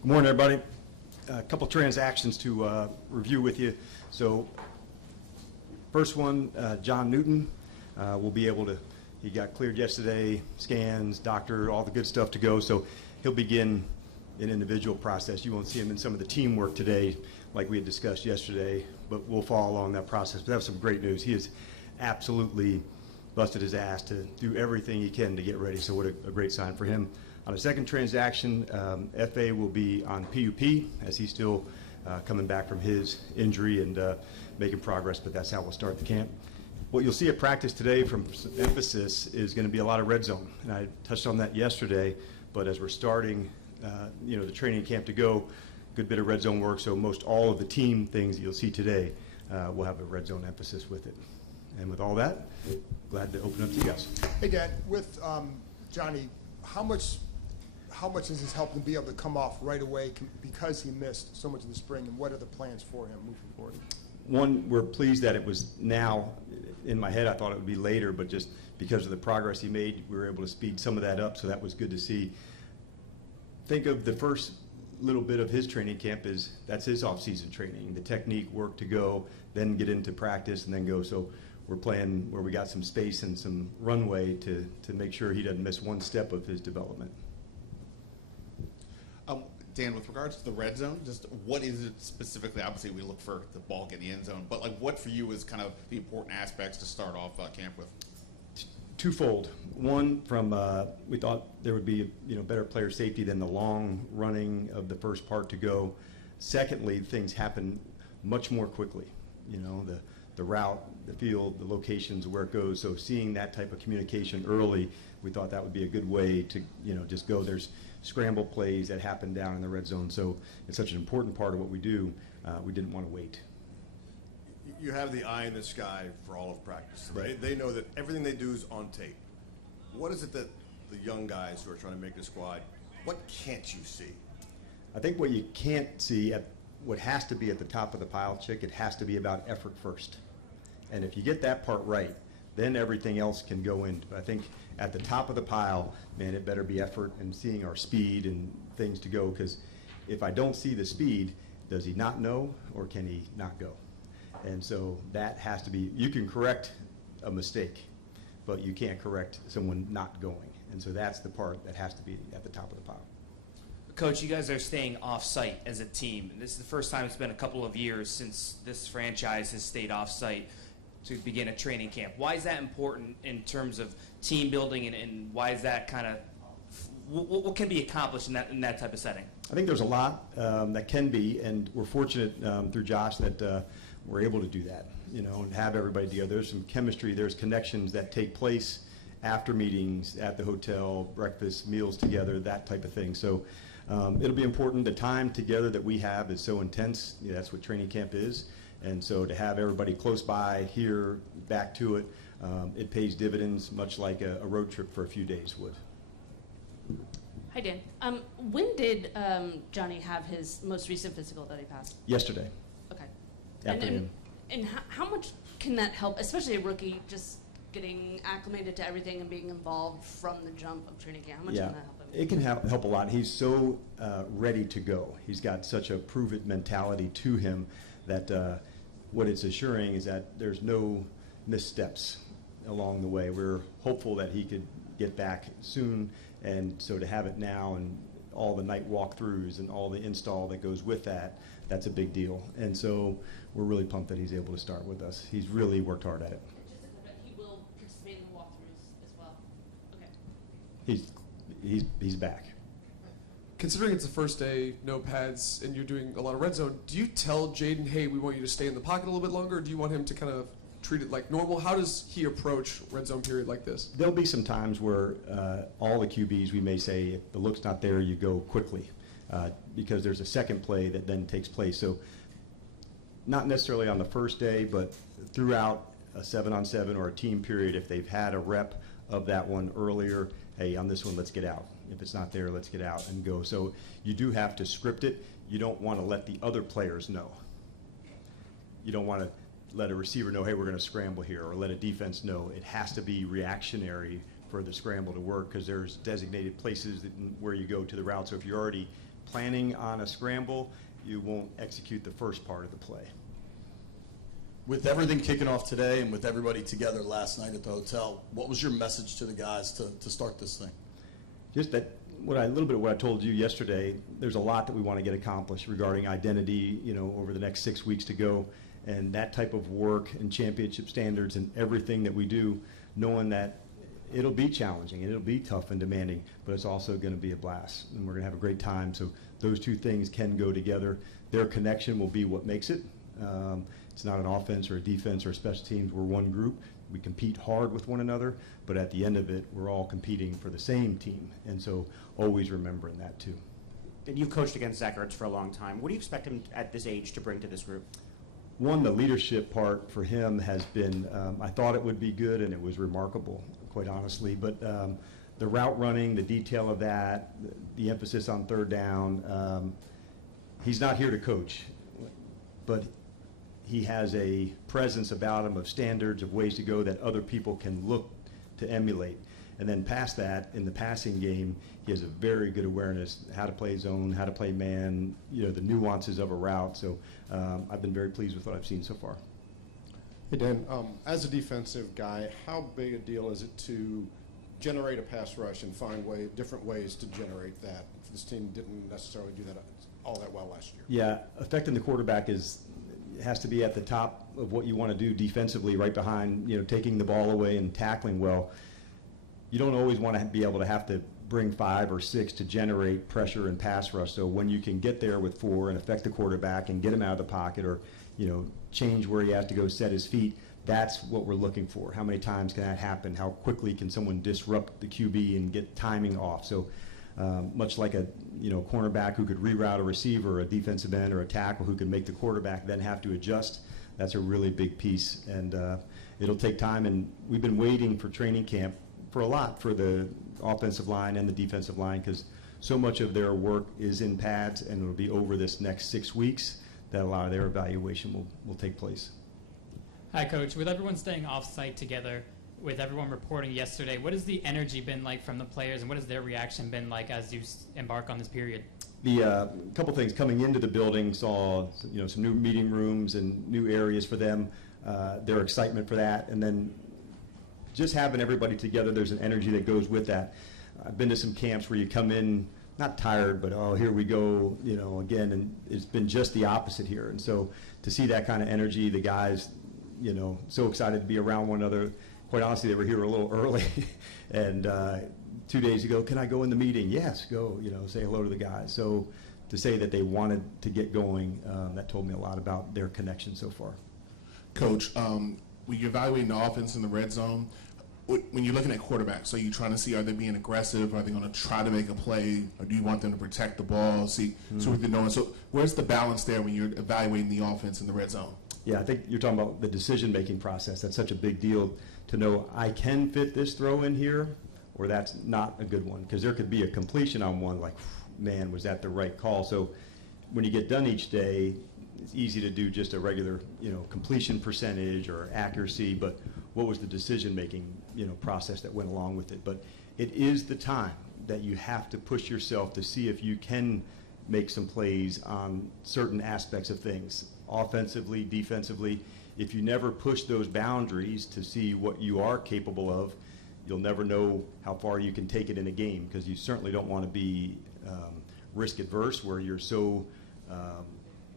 Good morning, everybody. A couple transactions to review with you. So, first one, John Newton will be able to, he got cleared yesterday, scans, doctor, all the good stuff to go. So he'll begin an individual process. You won't see him in some of the teamwork today like we had discussed yesterday, but we'll follow along that process. But that was some great news. He has absolutely busted his ass to do everything he can to get ready. So what a great sign for him. On a second transaction, FA will be on PUP as he's still coming back from his injury and making progress, but that's how we'll start the camp. What you'll see at practice today from emphasis is going to be a lot of red zone, and I touched on that yesterday, but as we're starting the training camp to go, good bit of red zone work, so most all of the team things that you'll see today will have a red zone emphasis with it. And with all that, glad to open up to you guys. Hey, Dan, with Johnny, how much has this helped him be able to come off right away because he missed so much of the spring, and what are the plans for him moving forward? One, we're pleased that it was now. In my head, I thought it would be later, but just because of the progress he made, we were able to speed some of that up, so that was good to see. Think of the first little bit of his training camp is that's his off-season training, the technique work to go, then get into practice and then go. So we're playing where we got some space and some runway to make sure he doesn't miss one step of his development. Dan, with regards to the red zone, just what is it specifically? Obviously, we look for the ball getting the end zone, but like what for you is kind of the important aspects to start off camp with? Twofold. One, from we thought there would be better player safety than the long running of the first part to go. Secondly, things happen much more quickly. The route, the field, the locations, where it goes. So seeing that type of communication early, we thought that would be a good way to just go. There's scramble plays that happen down in the red zone, so it's such an important part of what we do. We didn't want to wait. You have the eye in the sky for all of practice. Right. They know that everything they do is on tape. What is it that the young guys who are trying to make the squad, what can't you see? I think what you can't see, what has to be at the top of the pile, Chick, it has to be about effort first. And if you get that part right, then everything else can go in. But I think at the top of the pile, man, it better be effort and seeing our speed and things to go, because if I don't see the speed, does he not know or can he not go? And so that has to be, you can correct a mistake, but you can't correct someone not going. And so that's the part that has to be at the top of the pile. Coach, you guys are staying off-site as a team. This is the first time it's been a couple of years since this franchise has stayed off-site to begin a training camp. Why is that important in terms of team building, and why is that kind of, what can be accomplished in that type of setting? I think there's a lot that can be, and we're fortunate through Josh that we're able to do that, and have everybody together. There's some chemistry, there's connections that take place after meetings, at the hotel, breakfast, meals together, that type of thing. So it'll be important. The time together that we have is so intense. That's what training camp is. And so to have everybody close by, here, back to it, it pays dividends much like a road trip for a few days would. Hi, Dan. When did Johnny have his most recent physical that he passed? Yesterday. Okay. Afternoon. And how much can that help, especially a rookie just getting acclimated to everything and being involved from the jump of training camp? How much can that help him? It can help a lot. He's so ready to go. He's got such a prove-it mentality to him that what it's assuring is that there's no missteps along the way. We're hopeful that he could get back soon, and so to have it now and all the night walkthroughs and all the install that goes with that, that's a big deal. And so we're really pumped that he's able to start with us. He's really worked hard at it. He will participate in the walkthroughs as well. Okay. He's back. Considering it's the first day, no pads, and you're doing a lot of red zone, do you tell Jaden, hey, we want you to stay in the pocket a little bit longer, or do you want him to kind of treat it like normal? How does he approach red zone period like this? There'll be some times where all the QBs, we may say, if the look's not there, you go quickly, because there's a second play that then takes place. So not necessarily on the first day, but throughout a 7-on-7 or a team period, if they've had a rep of that one earlier, hey, on this one, let's get out. If it's not there, let's get out and go. So you do have to script it. You don't want to let the other players know. You don't want to let a receiver know, hey, we're going to scramble here, or let a defense know. It has to be reactionary for the scramble to work, because there's designated places where you go to the route. So if you're already planning on a scramble, you won't execute the first part of the play. With everything kicking off today and with everybody together last night at the hotel, what was your message to the guys to start this thing? Just that, a little bit of what I told you yesterday, there's a lot that we want to get accomplished regarding identity, over the next 6 weeks to go. And that type of work and championship standards and everything that we do, knowing that it'll be challenging and it'll be tough and demanding, but it's also going to be a blast and we're going to have a great time. So those two things can go together. Their connection will be what makes it. It's not an offense or a defense or special teams. We're one group. We compete hard with one another, but at the end of it, we're all competing for the same team. And so always remembering that too. And you've coached against Zach Ertz for a long time. What do you expect him at this age to bring to this group? One, the leadership part for him has been, I thought it would be good, and it was remarkable, quite honestly. But the route running, the detail of that, the emphasis on third down, he's not here to coach, but he has a presence about him of standards, of ways to go that other people can look to emulate. And then past that, in the passing game, he has a very good awareness how to play zone, how to play man, the nuances of a route. So I've been very pleased with what I've seen so far. Hey, Dan, as a defensive guy, how big a deal is it to generate a pass rush and find different ways to generate that? This team didn't necessarily do that all that well last year. Yeah, affecting the quarterback has to be at the top of what you want to do defensively, right behind, taking the ball away and tackling well. You don't always want to be able to have to bring 5 or 6 to generate pressure and pass rush. So when you can get there with 4 and affect the quarterback and get him out of the pocket or, change where he has to go set his feet, that's what we're looking for. How many times can that happen? How quickly can someone disrupt the QB and get timing off? So much like a cornerback who could reroute a receiver, a defensive end, or a tackle who can make the quarterback then have to adjust, that's a really big piece. And it'll take time, and we've been waiting for training camp for a lot for the offensive line and the defensive line because so much of their work is in pads, and it'll be over this next 6 weeks that a lot of their evaluation will take place. Hi, Coach. With everyone staying off-site together, with everyone reporting yesterday, what has the energy been like from the players, and what has their reaction been like as you embark on this period? The couple things coming into the building, saw some new meeting rooms and new areas for them, their excitement for that, and then just having everybody together, there's an energy that goes with that. I've been to some camps where you come in not tired, but here we go, again, and it's been just the opposite here. And so to see that kind of energy, the guys, so excited to be around one another. Quite honestly, they were here a little early, and 2 days ago, can I go in the meeting? Yes, go, say hello to the guys. So to say that they wanted to get going, that told me a lot about their connection so far. Coach, when you're evaluating the offense in the red zone, when you're looking at quarterbacks, are you trying to see, are they being aggressive? Are they going to try to make a play? Or do you want them to protect the ball, see what they're doing? So where's the balance there when you're evaluating the offense in the red zone? Yeah, I think you're talking about the decision-making process. That's such a big deal to know I can fit this throw in here, or that's not a good one. Because there could be a completion on one, like, man, was that the right call? So when you get done each day, it's easy to do just a regular, completion percentage or accuracy, but what was the decision-making, process that went along with it? But it is the time that you have to push yourself to see if you can make some plays on certain aspects of things, offensively, defensively. If you never push those boundaries to see what you are capable of, you'll never know how far you can take it in a game, because you certainly don't want to be risk-adverse where you're so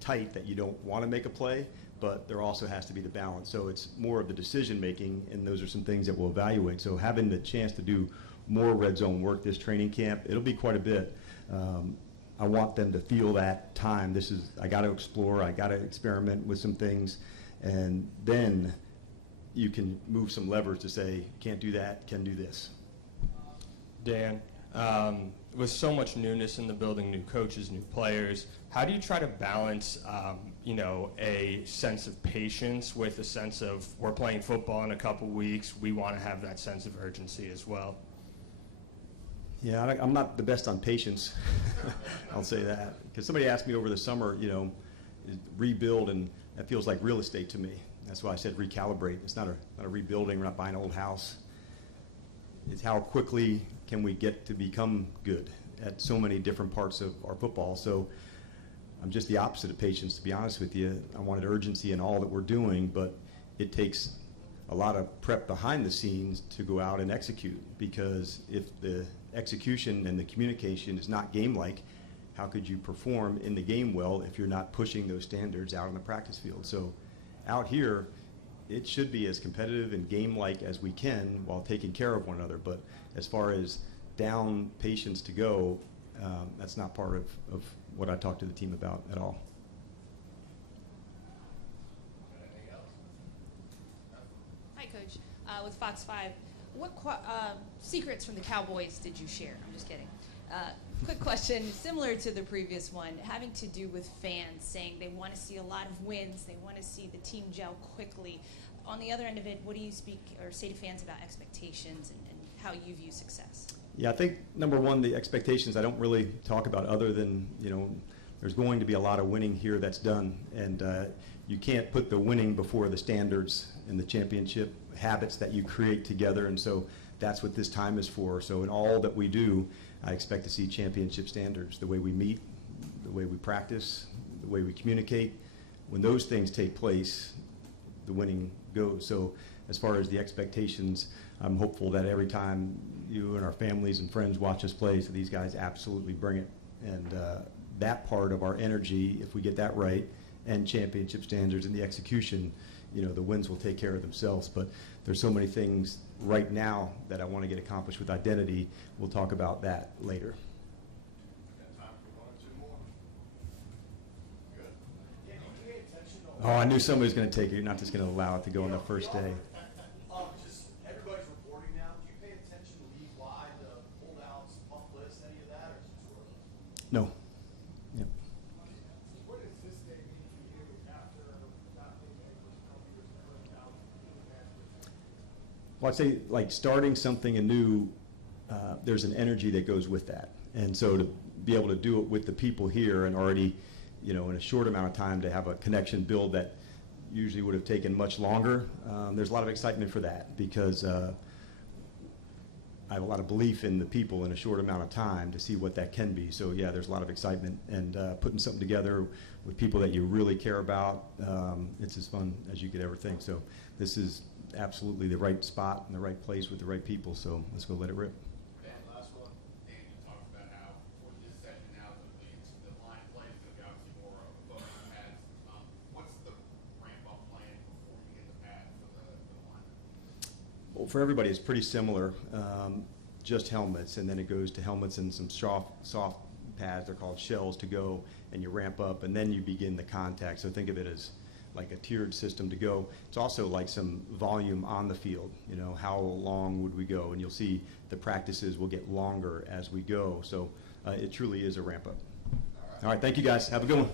tight that you don't want to make a play, but there also has to be the balance. So it's more of the decision-making, and those are some things that we'll evaluate. So having the chance to do more red zone work this training camp, it'll be quite a bit. I want them to feel that time. I got to explore, I got to experiment with some things, and then you can move some levers to say, can't do that, can do this. Dan, with so much newness in the building, new coaches, new players, how do you try to balance, a sense of patience with a sense of we're playing football in a couple weeks, we want to have that sense of urgency as well? Yeah, I'm not the best on patience. I'll say that. Because somebody asked me over the summer, rebuild, and that feels like real estate to me. That's why I said recalibrate. It's not a rebuilding. We're not buying an old house. It's how quickly can we get to become good. at so many different parts of our football. So I'm just the opposite of patience, to be honest with you. I wanted urgency in all that we're doing, but it takes a lot of prep behind the scenes to go out and execute, because if the execution and the communication is not game-like, how could you perform in the game well if you're not pushing those standards out on the practice field? So out here, it should be as competitive and game-like as we can while taking care of one another. But as far as down patience to go, that's not part of what I talked to the team about at all. Hi, Coach. With Fox 5, what secrets from the Cowboys did you share? I'm just kidding. Quick question, similar to the previous one, having to do with fans saying they want to see a lot of wins, they want to see the team gel quickly. On the other end of it, what do you speak or say to fans about expectations and how you view success? Yeah, I think number one, the expectations I don't really talk about, other than, you know, there's going to be a lot of winning here that's done, and you can't put the winning before the standards and the championship habits that you create together, and so that's what this time is for. So in all that we do, I expect to see championship standards, the way we meet, the way we practice, the way we communicate. When those things take place, the winning goes. So as far as the expectations, I'm hopeful that every time you and our families and friends watch us play, so these guys absolutely bring it. And that part of our energy, if we get that right, and championship standards and the execution, you know, the wins will take care of themselves. But there's so many things right now that I want to get accomplished with identity. We'll talk about that later. Oh, I knew somebody was going to take it. You're not just going to allow it to go on the first day. Just everybody's reporting now. Do you pay attention to league wide, holdouts, pump lists, any of that, or is it too early? No. Yep. What does this day mean for you after not being able to help you out in the match? Well, I'd say, like, starting something anew, there's an energy that goes with that. And so to be able to do it with the people here and already, you know, in a short amount of time to have a connection build that usually would have taken much longer, there's a lot of excitement for that, because I have a lot of belief in the people in a short amount of time to see what that can be. So yeah, there's a lot of excitement, and putting something together with people that you really care about, it's as fun as you could ever think. So this is absolutely the right spot and the right place with the right people, so let's go let it rip. Dan, last one. Dan, you talked about how for this session now, the line play is going to be obviously more of a focus on pads. What's the ramp-up plan before you get the pad for the line? Well, for everybody, it's pretty similar, just helmets, and then it goes to helmets and some soft pads, they're called shells, to go, and you ramp up, and then you begin the contact. So think of it as like a tiered system to go. It's also like some volume on the field. You know, how long would we go? And you'll see the practices will get longer as we go. So it truly is a ramp up. All right, thank you guys. Have a good one.